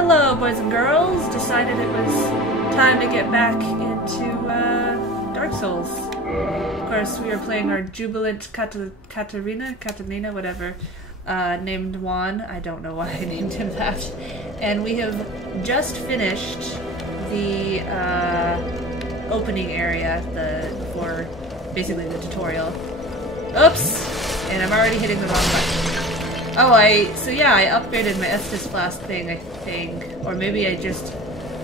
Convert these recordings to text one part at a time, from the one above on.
Hello, boys and girls. Decided it was time to get back into Dark Souls. Of course, we are playing our Jubilant Katarina, whatever, named Juan. I don't know why I named him that. And we have just finished the opening area, for basically the tutorial. Oops! And I'm already hitting the wrong button. Oh, I upgraded my Estus Flask thing, I think. Or maybe I just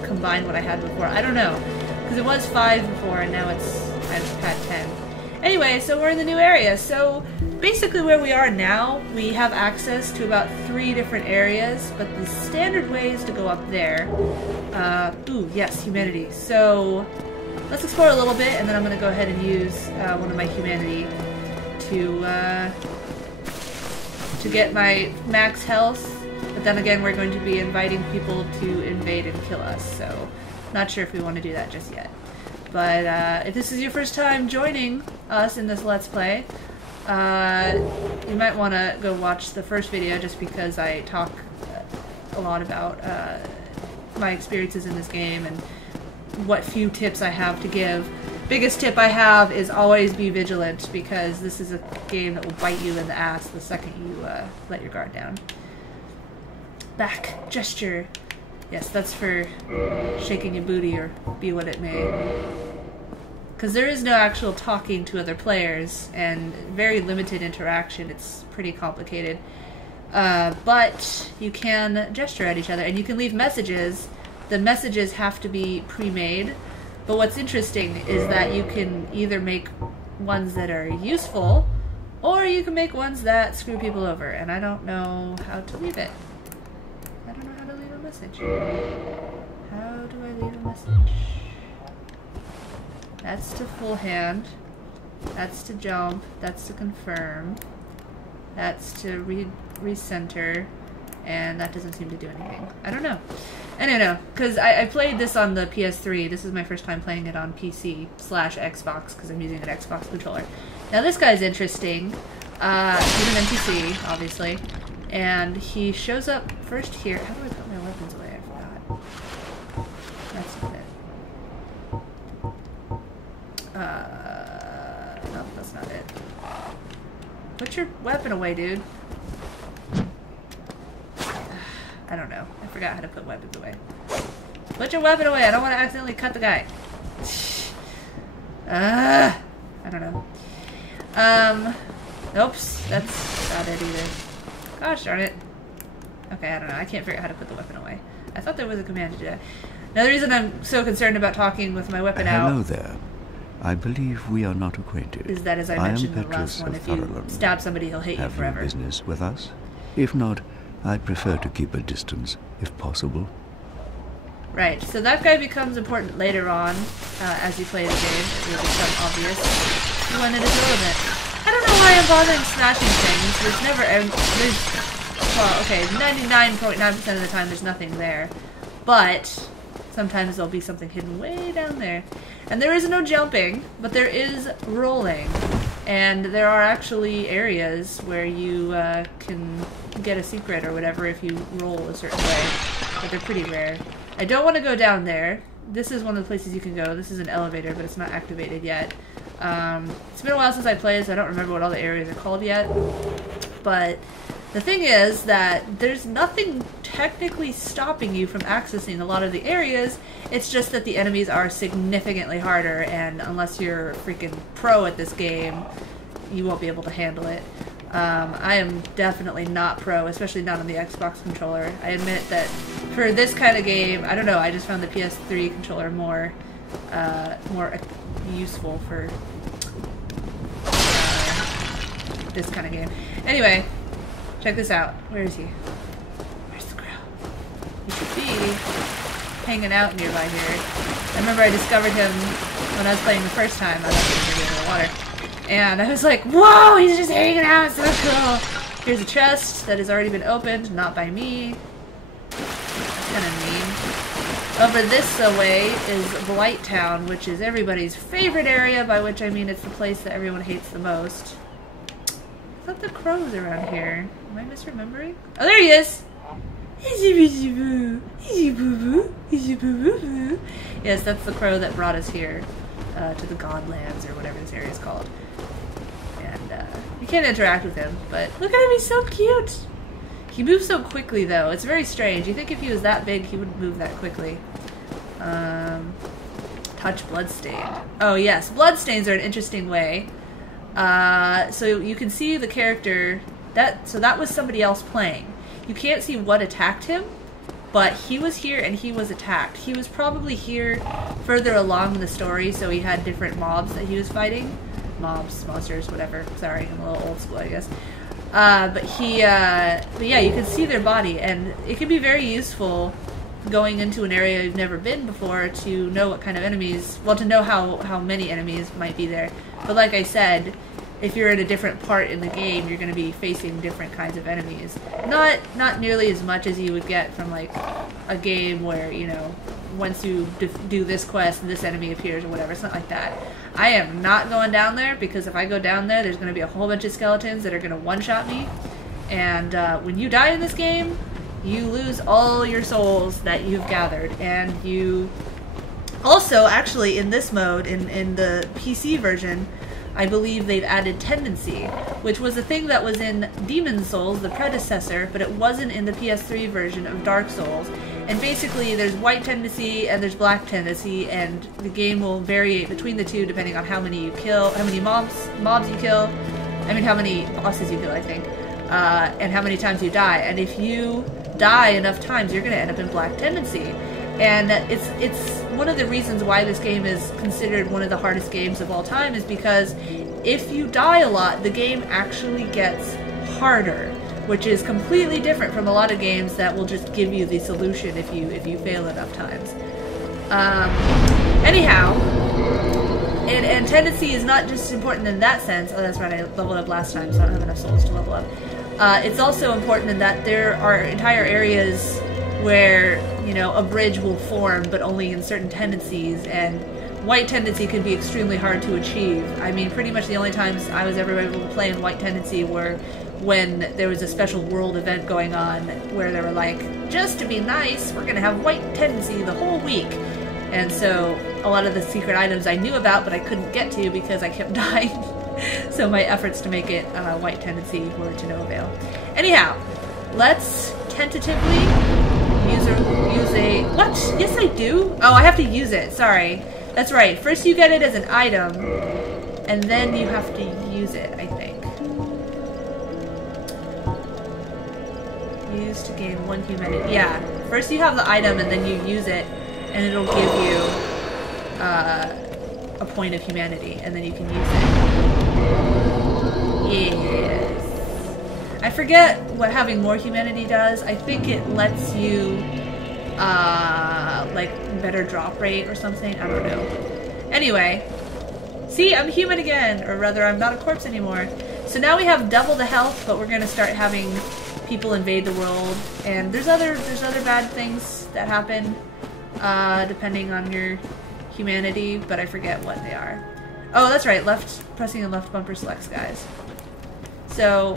combined what I had before. I don't know. Because it was 5 before, and now I've had 10. Anyway, so we're in the new area. So, basically where we are now, we have access to about 3 different areas, but the standard way is to go up there. Ooh, yes, humanity. So, let's explore a little bit, and then I'm going to go ahead and use one of my humanity to get my max health, but then again we're going to be inviting people to invade and kill us, so not sure if we want to do that just yet. But if this is your first time joining us in this Let's Play, you might want to go watch the first video just because I talk a lot about my experiences in this game and what few tips I have to give. Biggest tip I have is always be vigilant, because this is a game that will bite you in the ass the second you let your guard down. Back gesture. Yes, that's for shaking your booty or be what it may. Because there is no actual talking to other players and very limited interaction. It's pretty complicated. But you can gesture at each other and you can leave messages. The messages have to be pre-made. But what's interesting is that you can either make ones that are useful, or you can make ones that screw people over, and I don't know how to leave it. I don't know how to leave a message. How do I leave a message? That's to full hand. That's to jump. That's to confirm. That's to recenter. And that doesn't seem to do anything. I don't know. I don't know, because I played this on the PS3. This is my first time playing it on PC/Xbox, because I'm using an Xbox controller. Now this guy's interesting. He's an NPC, obviously. And he shows up first here. How do I put my weapons away? I forgot. That's not it. No, that's not it. Put your weapon away, dude. I don't know. I forgot how to put weapons away. Put your weapon away. I don't want to accidentally cut the guy. I don't know. Oops. That's not it either. Gosh darn it. Okay, I don't know. I can't figure out how to put the weapon away. I thought there was a command to do that. Now the reason I'm so concerned about talking with my weapon out... Hello there. I believe we are not acquainted. ...is that, as I mentioned in the last one, if you stab somebody, he'll hate you forever. Have you business with us? If not, I prefer to keep a distance, if possible. Right, so that guy becomes important later on, as you play the game. It will become obvious when it is relevant. I don't know why I'm bothering smashing things. There's never... well, okay, 99.9% of the time there's nothing there. But sometimes there'll be something hidden way down there. And there is no jumping, but there is rolling. And there are actually areas where you can get a secret or whatever if you roll a certain way, but they're pretty rare. I don't want to go down there. This is one of the places you can go. This is an elevator, but it's not activated yet. It's been a while since I played, so I don't remember what all the areas are called yet. But the thing is that there's nothing technically stopping you from accessing a lot of the areas. It's just that the enemies are significantly harder, and unless you're a freaking pro at this game, you won't be able to handle it. I am definitely not pro, especially not on the Xbox controller. I admit that for this kind of game, I don't know, I just found the PS3 controller more useful for this kind of game. Anyway, check this out. Where is he? Where's the crow? He should be hanging out nearby here. I remember I discovered him when I was playing the first time. I left him in the water. And I was like, whoa, he's just hanging out, so cool. Here's a chest that has already been opened, not by me. That's kind of mean. Over this way is Blighttown, which is everybody's favorite area, by which I mean it's the place that everyone hates the most. I thought the crow's around here. Am I misremembering? Oh, there he is! Yes, that's the crow that brought us here to the Godlands, or whatever this area is called. And you can't interact with him, but look at him, he's so cute! He moves so quickly, though. It's very strange. You think if he was that big, he wouldn't move that quickly. Touch bloodstained. Oh, yes. Bloodstains are an interesting way. So you can see the character... So that was somebody else playing. You can't see what attacked him, but he was here and he was attacked. He was probably here further along in the story, so he had different mobs that he was fighting. Mobs, monsters, whatever. Sorry, I'm a little old school, I guess. But yeah, you can see their body, and it can be very useful going into an area you've never been before to know what kind of enemies, well, to know how many enemies might be there. But like I said, if you're in a different part in the game, you're going to be facing different kinds of enemies. Not nearly as much as you would get from like a game where, you know, once you do this quest, this enemy appears or whatever. It's not like that. I am not going down there, because if I go down there, there's going to be a whole bunch of skeletons that are going to one-shot me. And when you die in this game, you lose all your souls that you've gathered. And you also, actually, in this mode, in the PC version, I believe they've added tendency, which was a thing that was in Demon's Souls, the predecessor, but it wasn't in the PS3 version of Dark Souls. And basically, there's white tendency and there's black tendency, and the game will vary between the two depending on how many you kill, how many mobs you kill, how many bosses you kill, I think, and how many times you die. And if you die enough times, you're going to end up in black tendency. And it's one of the reasons why this game is considered one of the hardest games of all time, is because if you die a lot, the game actually gets harder, which is completely different from a lot of games that will just give you the solution if you fail enough times. Anyhow, and tendency is not just important in that sense. Oh, that's right, I leveled up last time, so I don't have enough souls to level up. It's also important in that there are entire areas where, you know, a bridge will form, but only in certain tendencies, and white tendency can be extremely hard to achieve. I mean, pretty much the only times I was ever able to play in white tendency were when there was a special world event going on where they were like, just to be nice, we're gonna have white tendency the whole week. And so a lot of the secret items I knew about, but I couldn't get to because I kept dying. So my efforts to make it white tendency were to no avail. Anyhow, let's tentatively use a... What? Yes, I do? Oh, I have to use it. Sorry. That's right. First you get it as an item, and then you have to use it, I think. Use to gain 1 humanity. Yeah. First you have the item, and then you use it, and it'll give you a point of humanity, and then you can use it. Yes. I forget what having more humanity does. I think it lets you, like, better drop rate or something. I don't know. Anyway. See, I'm human again. Or rather, I'm not a corpse anymore. So now we have double the health, but we're going to start having people invade the world. And there's other bad things that happen, depending on your humanity, but I forget what they are. Oh, that's right. Pressing the left bumper selects guys. So...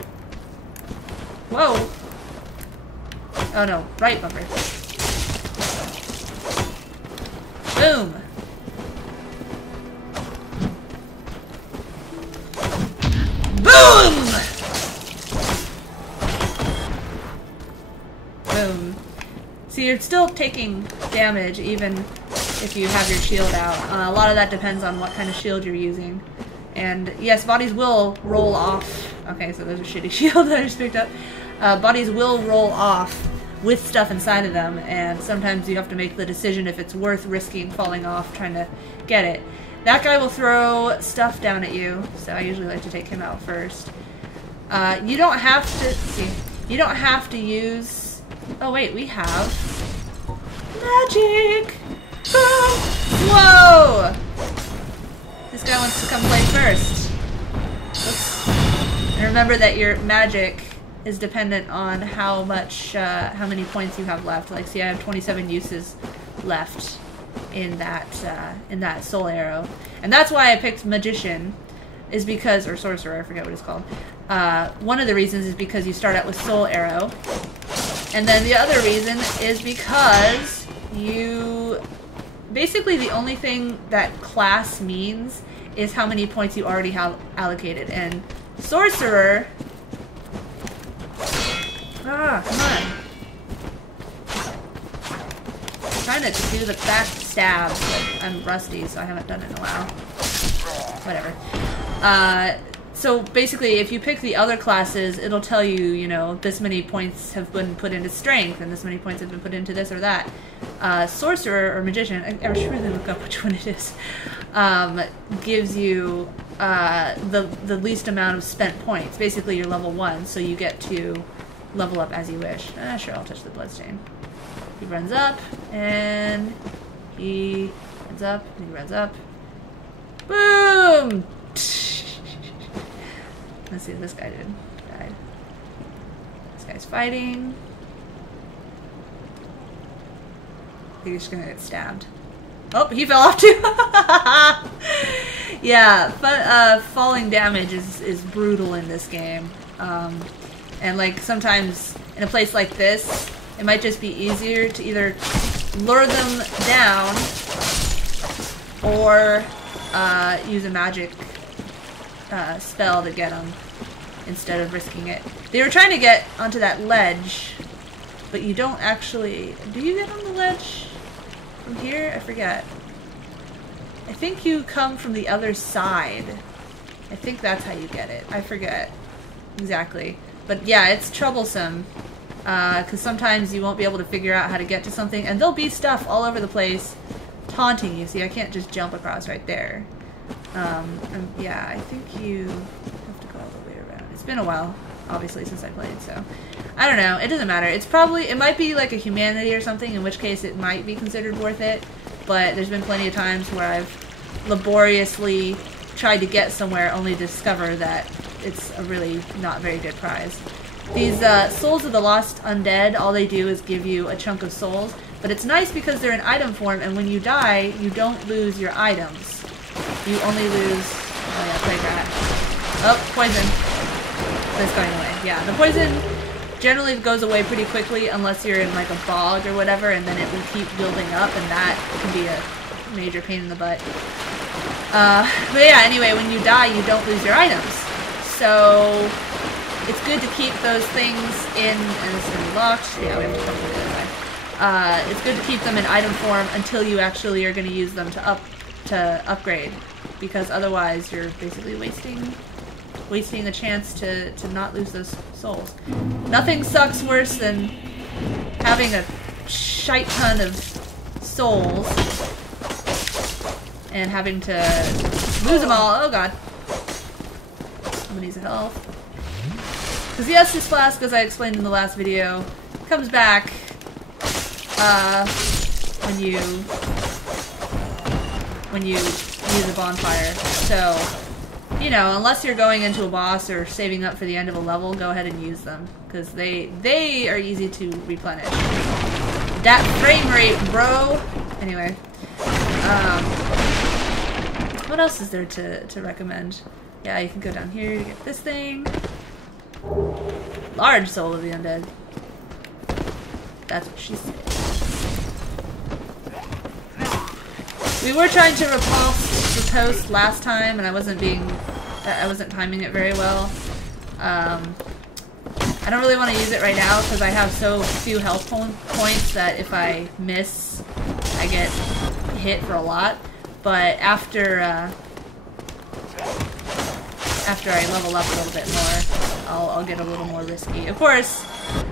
Whoa! Oh no, right bumper. Boom! Boom! Boom. See, you're still taking damage even if you have your shield out. A lot of that depends on what kind of shield you're using. And yes, bodies will roll off. Okay, so there's a shitty shield that I just picked up. Bodies will roll off with stuff inside of them, and sometimes you have to make the decision if it's worth risking falling off trying to get it. That guy will throw stuff down at you, so I usually like to take him out first. You don't have to... see, you don't have to use... Oh wait, we have... magic! Boom! Whoa! This guy wants to come play first. Oops. And remember that your magic is dependent on how many points you have left. Like, see, I have 27 uses left in that soul arrow, and that's why I picked magician, is because, or sorcerer, I forget what it's called. One of the reasons is because you start out with soul arrow, And then the other reason is because you... Basically, the only thing that class means is how many points you already have allocated. And Sorcerer... Ah, come on. I'm trying to do the fast stabs, but I'm rusty, so I haven't done it in a while. Whatever. So basically, if you pick the other classes, it'll tell you, you know, this many points have been put into strength, and this many points have been put into this or that. Sorcerer or Magician, I should really look up which one it is, gives you the least amount of spent points. Basically, you're level 1, so you get to level up as you wish. Sure, I'll touch the bloodstain. He runs up, and he runs up, and he runs up. Boom! Let's see what this guy died. This guy's fighting. I think he's just gonna get stabbed. Oh, he fell off too! Yeah, but falling damage is brutal in this game. And like sometimes in a place like this, it might just be easier to either lure them down or use a magic spell to get them instead of risking it. They were trying to get onto that ledge, but you don't actually... Do you get on the ledge from here? I forget. I think you come from the other side. I think that's how you get it. I forget exactly. But yeah, it's troublesome because sometimes you won't be able to figure out how to get to something, and there'll be stuff all over the place taunting you. See, I can't just jump across right there. And yeah, I think you have to go all the way around. It's been a while, obviously, since I played, so I don't know. It doesn't matter. It's probably, it might be like a humanity or something, in which case it might be considered worth it, but there's been plenty of times where I've laboriously tried to get somewhere only to discover that it's a really not very good prize. These Souls of the Lost Undead, all they do is give you a chunk of souls, but it's nice because they're in item form, and when you die, you don't lose your items. You only lose... Oh yeah, plague rat. Oh, poison. That's going away. Yeah, the poison generally goes away pretty quickly unless you're in like a bog or whatever, and then it will keep building up, and that can be a major pain in the butt. But yeah, anyway, when you die, you don't lose your items. So it's good to keep those things in... And this is going to be locked. Yeah, we have to come from the other side. It's good to keep them in item form until you actually are going to use them to upgrade, because otherwise you're basically wasting a chance to not lose those souls. Nothing sucks worse than having a shite ton of souls and having to lose them all. Oh god. Someone needs health. Because the Estus Flask, as I explained in the last video, comes back when you use a bonfire. So, you know, unless you're going into a boss or saving up for the end of a level, go ahead and use them, because they are easy to replenish. That frame rate, bro! Anyway. What else is there to recommend? Yeah, you can go down here to get this thing. Large Soul of the Undead. That's what she said. We were trying to riposte last time, and I wasn't timing it very well. I don't really want to use it right now because I have so few health points that if I miss, I get hit for a lot. But after I level up a little bit more, I'll get a little more risky. Of course,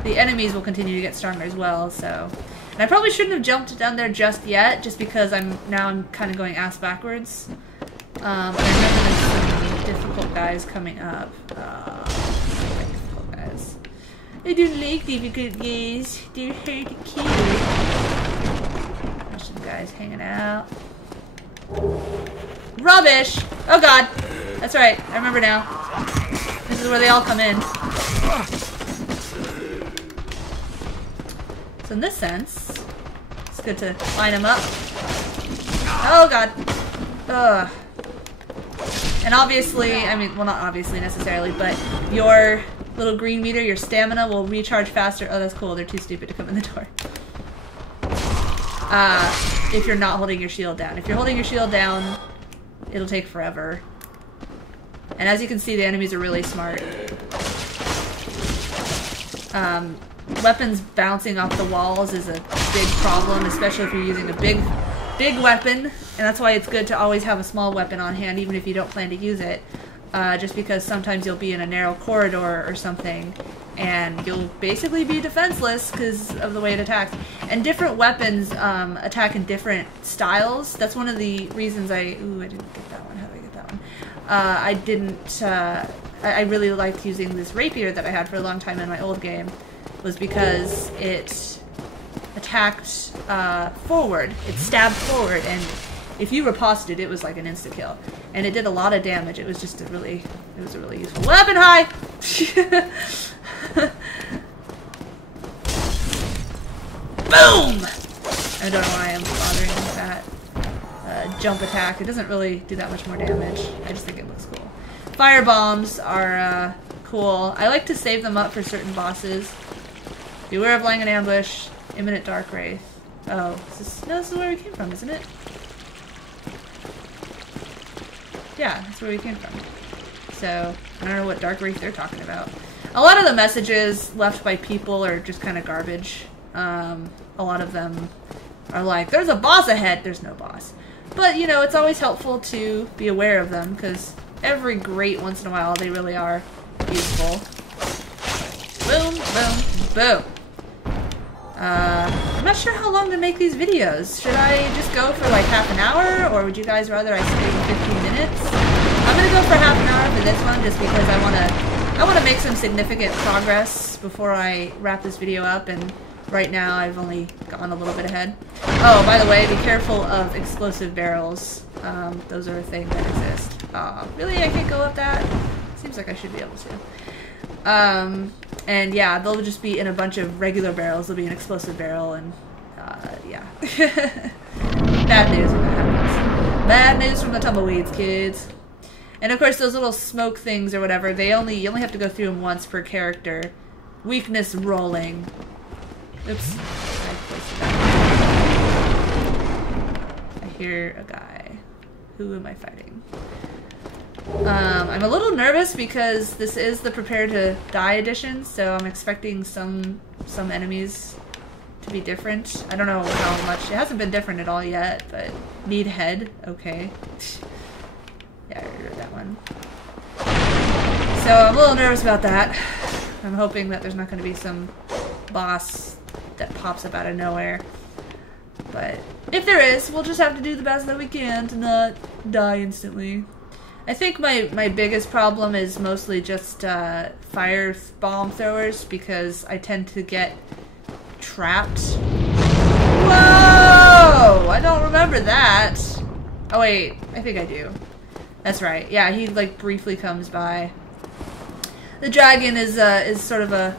the enemies will continue to get stronger as well, so... And I probably shouldn't have jumped down there just yet, just because I'm kind of going ass backwards. I remember there's some difficult guys coming up. Difficult guys. I don't like difficult guys. They're hard to kill. There's some guys hanging out. Rubbish! Oh god! That's right, I remember now. This is where they all come in. So in this sense, it's good to line them up. Oh god! Ugh. And obviously, I mean, well not obviously necessarily, but your little green meter, your stamina will recharge faster. Oh, that's cool. They're too stupid to come in the door. If you're not holding your shield down. If you're holding your shield down, it'll take forever. And as you can see, the enemies are really smart. Weapons bouncing off the walls is a big problem, especially if you're using a big weapon. And that's why it's good to always have a small weapon on hand, even if you don't plan to use it. Just because sometimes you'll be in a narrow corridor or something, and you'll basically be defenseless because of the way it attacks. And different weapons attack in different styles. That's one of the reasons I didn't get that one. How did I get that one? I really liked using this rapier that I had for a long time in my old game, was because it attacked forward. It stabbed forward, and if you riposted, it was like an insta-kill. And it did a lot of damage. It was just a really useful weapon. Hi! Boom! I don't know why I'm bothering with that jump attack. It doesn't really do that much more damage. I just think it looks cool. Fire bombs are cool. I like to save them up for certain bosses. Beware of lying in ambush. Imminent dark wraith. Oh, this is where we came from, isn't it? Yeah, that's where we came from. So, I don't know what dark wraith they're talking about. A lot of the messages left by people are just kind of garbage. A lot of them are like, there's a boss ahead! There's no boss. But, you know, it's always helpful to be aware of them, because every great once in a while, they really are useful. Boom, boom, boom. I'm not sure how long to make these videos. Should I just go for like half an hour, or would you guys rather I stream 15 minutes? I'm gonna go for half an hour for this one, just because I wanna make some significant progress before I wrap this video up, and right now I've only gone a little bit ahead. Oh, by the way, be careful of explosive barrels. Those are a thing that exist. Really? I can't go up that? Seems like I should be able to. And yeah, they'll just be in a bunch of regular barrels. There'll be an explosive barrel, and yeah. Bad news when that happens. Bad news from the tumbleweeds, kids. And of course, those little smoke things or whatever, you only have to go through them once per character. Weakness rolling. Oops. I hear a guy. Who am I fighting? I'm a little nervous because this is the Prepare to Die edition, so I'm expecting some enemies to be different. I don't know how much. It hasn't been different at all yet, but need head. Okay. Yeah, I heard that one. So I'm a little nervous about that. I'm hoping that there's not going to be some boss that pops up out of nowhere. But if there is, we'll just have to do the best that we can to not die instantly. I think my biggest problem is mostly just fire bomb throwers, because I tend to get trapped. Whoa! I don't remember that. Oh wait, I think I do. That's right. Yeah, he like briefly comes by. The dragon is sort of a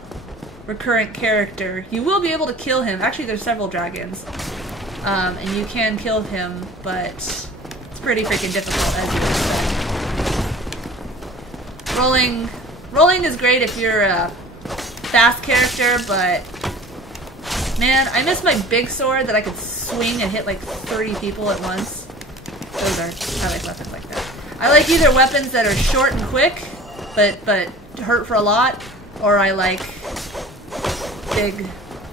recurrent character. You will be able to kill him. Actually, there's several dragons, and you can kill him, but it's pretty freaking difficult, as you expect. Rolling is great if you're a fast character, but man, I miss my big sword that I could swing and hit like 30 people at once. I like weapons like that. I like either weapons that are short and quick, but hurt for a lot, or I like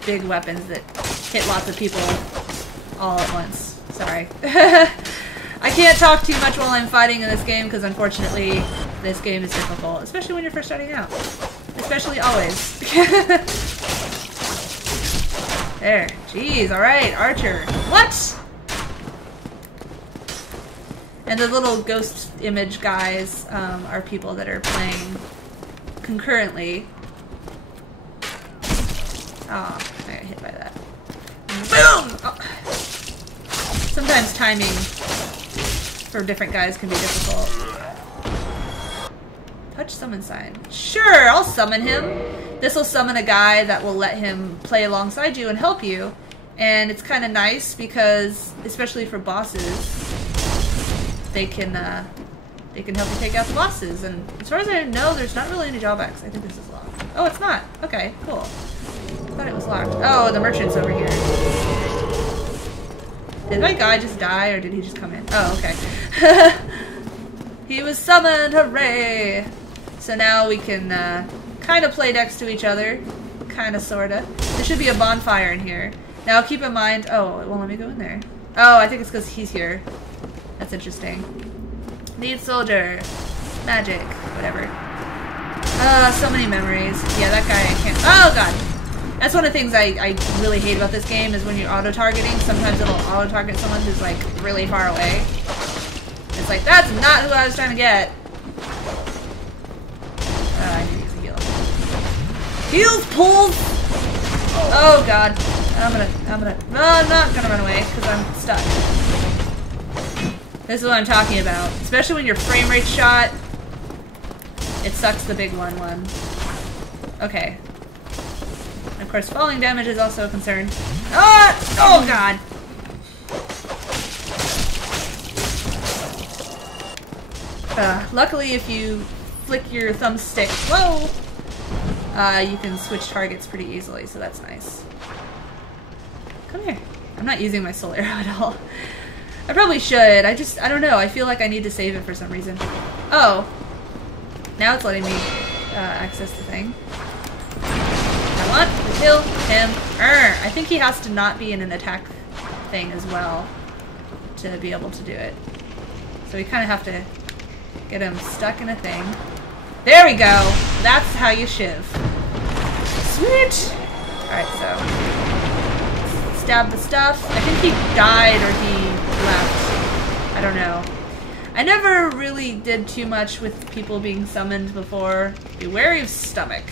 big weapons that hit lots of people all at once. Sorry. I can't talk too much while I'm fighting in this game, because unfortunately this game is difficult, especially when you're first starting out. Especially always. There. Jeez, alright, Archer. What? And the little ghost image guys are people that are playing concurrently. Oh, I got hit by that. Boom! Oh. Sometimes timing for different guys can be difficult. Touch summon sign. Sure, I'll summon him. This will summon a guy that will let him play alongside you and help you. And it's kind of nice because, especially for bosses, they can help you take out the bosses. And as far as I know, there's not really any drawbacks. I think this is locked. Oh, it's not. Okay, cool. Thought it was locked. Oh, the merchant's over here. Did my guy just die, or did he just come in? Oh, okay. He was summoned! Hooray! So now we can kind of play next to each other. Kind of, sorta. There should be a bonfire in here. Now keep in mind... Oh, it won't let me go in there. Oh, I think it's because he's here. That's interesting. Need soldier. Magic. Whatever. So many memories. Yeah, that guy I can't... Oh, God! That's one of the things I really hate about this game is when you're auto-targeting. Sometimes it'll auto-target someone who's, like, really far away. It's like, that's not who I was trying to get. I need to use a heal. Heals, pulls! Oh, God. No, I'm not gonna run away, because I'm stuck. This is what I'm talking about. Especially when your frame rate's shot. It sucks the big one. Okay. Of course, falling damage is also a concern. Ah! Oh, God! Luckily, if you flick your thumbstick, whoa! You can switch targets pretty easily, so that's nice. Come here. I'm not using my soul arrow at all. I probably should. I don't know. I feel like I need to save it for some reason. Oh. Now it's letting me access the thing. I want to kill him. I think he has to not be in an attack thing as well to be able to do it. So we kind of have to get him stuck in a thing. There we go. That's how you shiv. Sweet. Alright, so stab the stuff. I think he died or he left. I don't know. I never really did too much with people being summoned before. Be wary of stomach.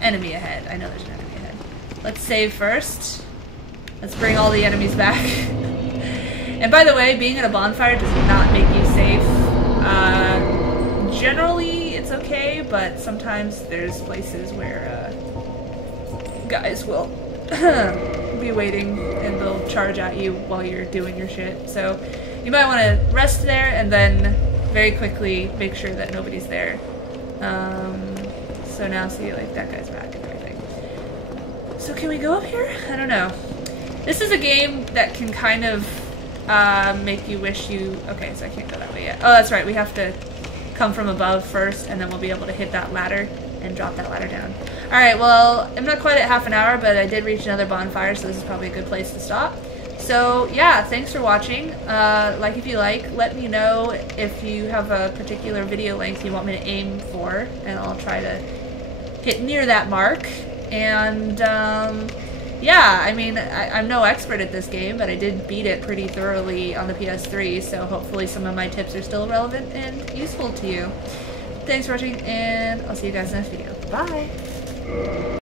Enemy ahead. I know there's an enemy ahead. Let's save first. Let's bring all the enemies back. And by the way, being at a bonfire does not make you safe. Generally, it's okay, but sometimes there's places where guys will be waiting and they'll charge at you while you're doing your shit. So you might want to rest there and then very quickly make sure that nobody's there. So now see, like, that guy's back and everything. So can we go up here? I don't know. This is a game that can kind of make you wish you... Okay, so I can't go that way yet. Oh, that's right. We have to come from above first, and then we'll be able to hit that ladder and drop that ladder down. Alright, well, I'm not quite at half an hour, but I did reach another bonfire, so this is probably a good place to stop. So, yeah, thanks for watching. Like if you like, let me know if you have a particular video length you want me to aim for, and I'll try to hit near that mark. And, yeah, I mean, I'm no expert at this game, but I did beat it pretty thoroughly on the PS3, so hopefully some of my tips are still relevant and useful to you. Thanks for watching, and I'll see you guys in the next video. Bye!